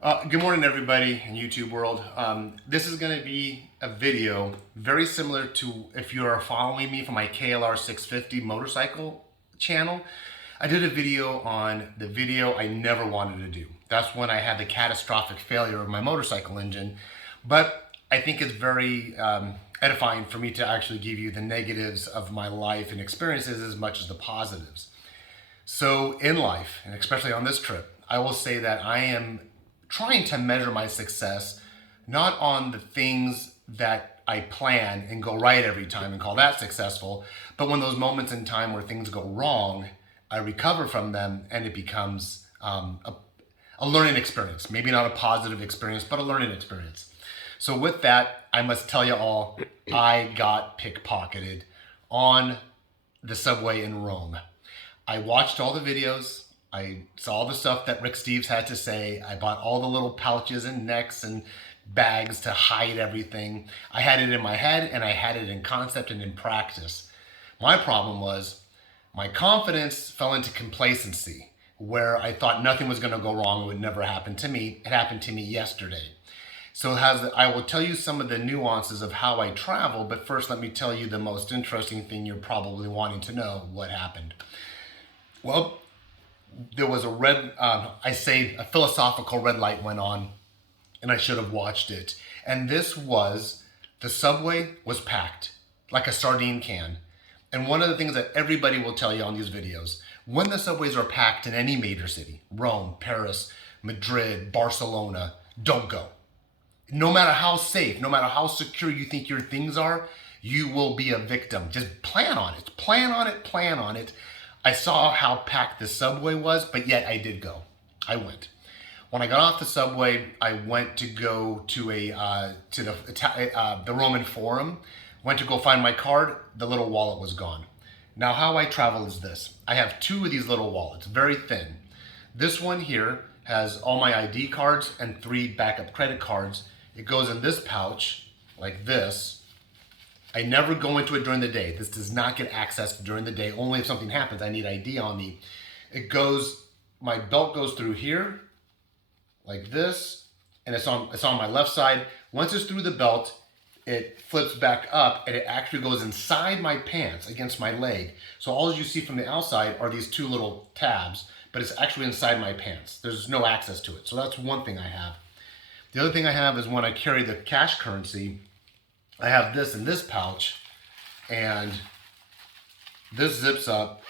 Good morning, everybody in YouTube world. This is going to be a video very similar to if you are following me from my KLR 650 motorcycle channel. I did a video on the video I never wanted to do. That's when I had the catastrophic failure of my motorcycle engine. But I think it's very edifying for me to actually give you the negatives of my life and experiences as much as the positives. So in life, and especially on this trip, I will say that I am trying to measure my success not on the things that I plan and go right every time and call that successful, but when those moments in time where things go wrong, I recover from them and it becomes a learning experience. Maybe not a positive experience, but a learning experience. So with that, I must tell you all, I got pickpocketed on the subway in Rome. I watched all the videos. I saw the stuff that Rick Steves had to say. I bought all the little pouches and necks and bags to hide everything. I had it in my head and I had it in concept and in practice. My problem was my confidence fell into complacency where I thought nothing was going to go wrong. It would never happen to me. It happened to me yesterday. So I will tell you some of the nuances of how I travel, but first let me tell you the most interesting thing you're probably wanting to know, what happened. Well, there was a philosophical red light went on, and I should have watched it. And this was, the subway was packed like a sardine can. And one of the things that everybody will tell you on these videos, when the subways are packed in any major city, Rome, Paris, Madrid, Barcelona, don't go. No matter how safe, no matter how secure you think your things are, you will be a victim. Just plan on it, plan on it, plan on it. I saw how packed the subway was, but yet I did go. I went. When I got off the subway, I went to go to the Roman Forum. Went to go find my card. The little wallet was gone. Now, how I travel is this. I have two of these little wallets, very thin. This one here has all my ID cards and 3 backup credit cards. It goes in this pouch, like this. I never go into it during the day. This does not get accessed during the day. Only if something happens, I need ID on me. My belt goes through here, like this, and it's on my left side. Once it's through the belt, it flips back up and it actually goes inside my pants against my leg. So all you see from the outside are these 2 little tabs, but it's actually inside my pants. There's no access to it. So that's one thing I have. The other thing I have is when I carry the cash currency, I have this in this pouch, and this zips up.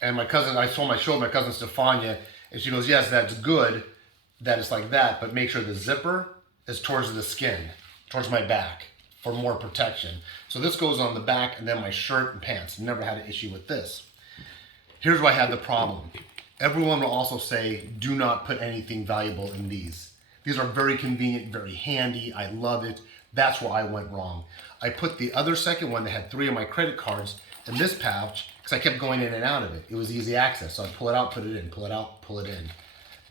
And my cousin, I showed my cousin Stefania, and she goes, yes, that's good that it's like that, but make sure the zipper is towards the skin, towards my back for more protection. So this goes on the back and then my shirt and pants. Never had an issue with this. Here's where I had the problem. Everyone will also say, do not put anything valuable in these. These are very convenient, very handy. I love it. That's where I went wrong. I put the other second one that had 3 of my credit cards in this pouch because I kept going in and out of it. It was easy access. So I'd pull it out, put it in, pull it out, pull it in.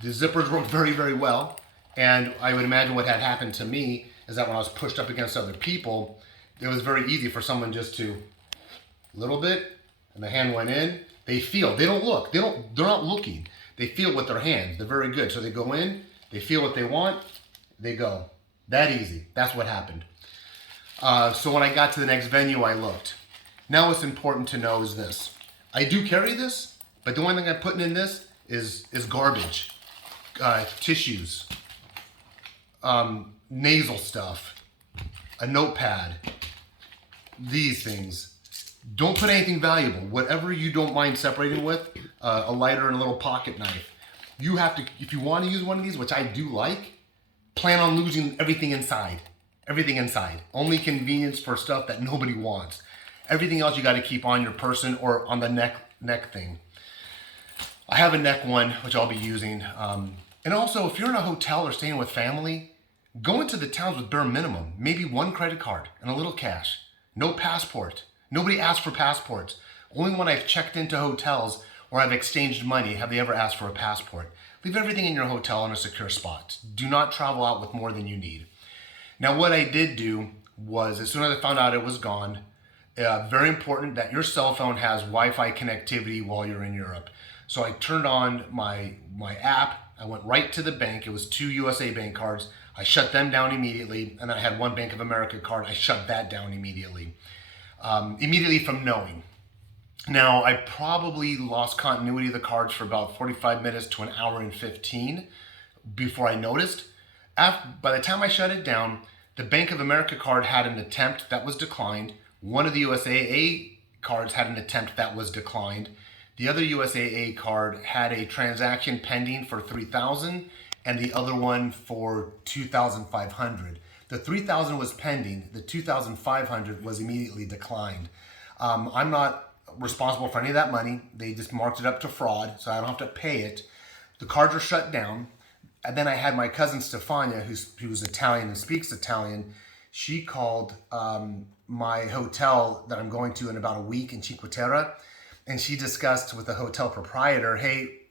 The zippers worked very, very well. And I would imagine what had happened to me is that when I was pushed up against other people, it was very easy for someone just to, a little bit, and the hand went in. They feel, they don't look, they're not looking. They feel with their hands. They're very good. So they go in, they feel what they want, they go. That easy. That's what happened. So when I got to the next venue, I looked. Now what's important to know is this. I do carry this, but the one thing I'm putting in this is garbage. Tissues, nasal stuff, a notepad, these things. Don't put anything valuable. Whatever you don't mind separating with, a lighter and a little pocket knife. You have to, if you want to use one of these, which I do like, plan on losing everything inside. Everything inside. Only convenience for stuff that nobody wants. Everything else you got to keep on your person or on the neck thing. I have a neck one, which I'll be using. And also, if you're in a hotel or staying with family, go into the towns with bare minimum. Maybe 1 credit card and a little cash. No passport. Nobody asks for passports. Only when I've checked into hotels or I've exchanged money have they ever asked for a passport. Leave everything in your hotel in a secure spot. Do not travel out with more than you need. Now, what I did do was, as soon as I found out it was gone, very important that your cell phone has Wi-Fi connectivity while you're in Europe. So I turned on my app. I went right to the bank. It was 2 USA Bank cards. I shut them down immediately, and then I had one Bank of America card. I shut that down immediately, immediately from knowing. Now, I probably lost continuity of the cards for about 45 minutes to an hour and 15 before I noticed. By the time I shut it down, the Bank of America card had an attempt that was declined. One of the USAA cards had an attempt that was declined. The other USAA card had a transaction pending for $3,000 and the other one for $2,500. The $3,000 was pending. The $2,500 was immediately declined. I'm not responsible for any of that money. They just marked it up to fraud, so I don't have to pay it. The cards are shut down. And then I had my cousin Stefania, who's Italian and speaks Italian. She called my hotel that I'm going to in about a week in Cinque Terre, and she discussed with the hotel proprietor,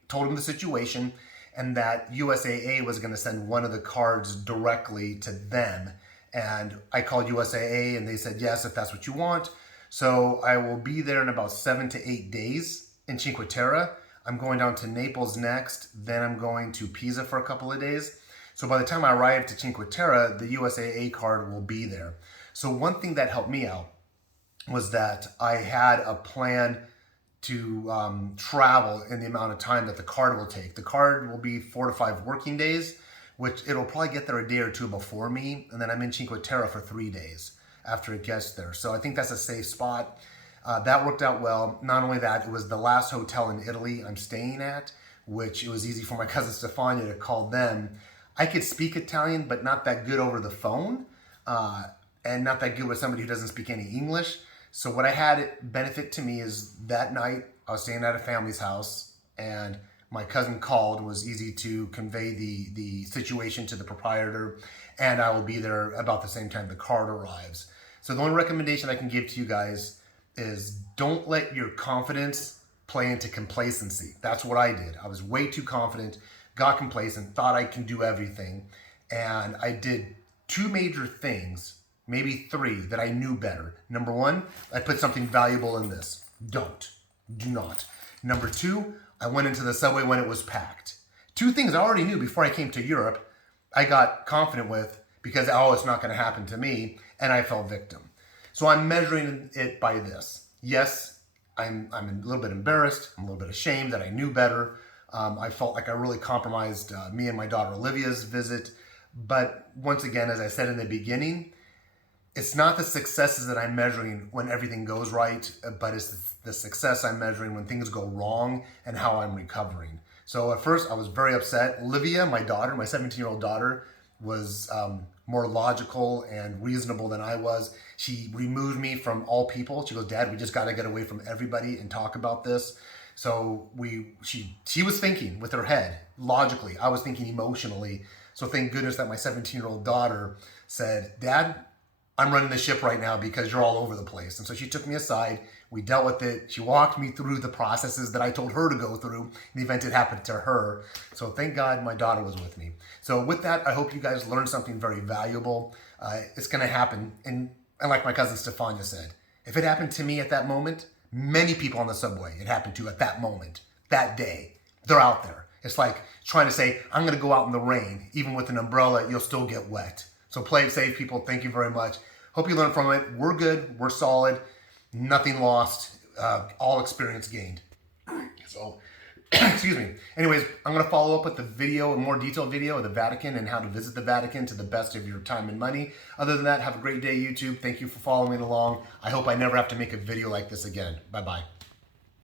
told him the situation, and that USAA was going to send one of the cards directly to them. And I called USAA, and they said, yes, if that's what you want. So I will be there in about 7 to 8 days in Cinque Terre. I'm going down to Naples next, then I'm going to Pisa for a couple of days. So by the time I arrive to Cinque Terre, the USAA card will be there. So one thing that helped me out was that I had a plan to travel in the amount of time that the card will take. The card will be 4 to 5 working days, which it'll probably get there a day or two before me, and then I'm in Cinque Terre for 3 days after it gets there. So I think that's a safe spot. That worked out well. Not only that, it was the last hotel in Italy I'm staying at, which it was easy for my cousin Stefania to call them. I could speak Italian, but not that good over the phone, and not that good with somebody who doesn't speak any English. So what I had benefit to me is that night I was staying at a family's house, and my cousin called. It was easy to convey the situation to the proprietor, and I will be there about the same time the card arrives. So the only recommendation I can give to you guys is don't let your confidence play into complacency. That's what I did. I was way too confident, got complacent, thought I can do everything. And I did 2 major things, maybe 3, that I knew better. Number 1, I put something valuable in this. Do not. Number 2, I went into the subway when it was packed. 2 things I already knew before I came to Europe, I got confident with because, it's not going to happen to me, and I fell victim. So I'm measuring it by this. Yes, I'm a little bit embarrassed. I'm a little bit ashamed that I knew better. I felt like I really compromised me and my daughter Olivia's visit. But once again, as I said in the beginning, it's not the successes that I'm measuring when everything goes right, but it's the success I'm measuring when things go wrong and how I'm recovering. So at first I was very upset. Olivia, my daughter, my 17-year-old daughter, was more logical and reasonable than I was. She removed me from all people. She goes, Dad, we just got to get away from everybody and talk about this. So she was thinking with her head, logically. I was thinking emotionally. So thank goodness that my 17-year-old daughter said, Dad, I'm running the ship right now because you're all over the place. And so she took me aside. We dealt with it. She walked me through the processes that I told her to go through in the event it happened to her. So thank God my daughter was with me. So with that, I hope you guys learned something very valuable. It's going to happen. And like my cousin Stefania said, if it happened to me at that moment, many people on the subway it happened to at that moment, that day, they're out there. It's like trying to say, I'm going to go out in the rain. Even with an umbrella, you'll still get wet. So play it safe, people. Thank you very much. Hope you learned from it. We're good. We're solid. Nothing lost. All experience gained. So, excuse me. Anyways, I'm going to follow up with the video, a more detailed video of the Vatican and how to visit the Vatican to the best of your time and money. Other than that, have a great day, YouTube. Thank you for following along. I hope I never have to make a video like this again. Bye-bye.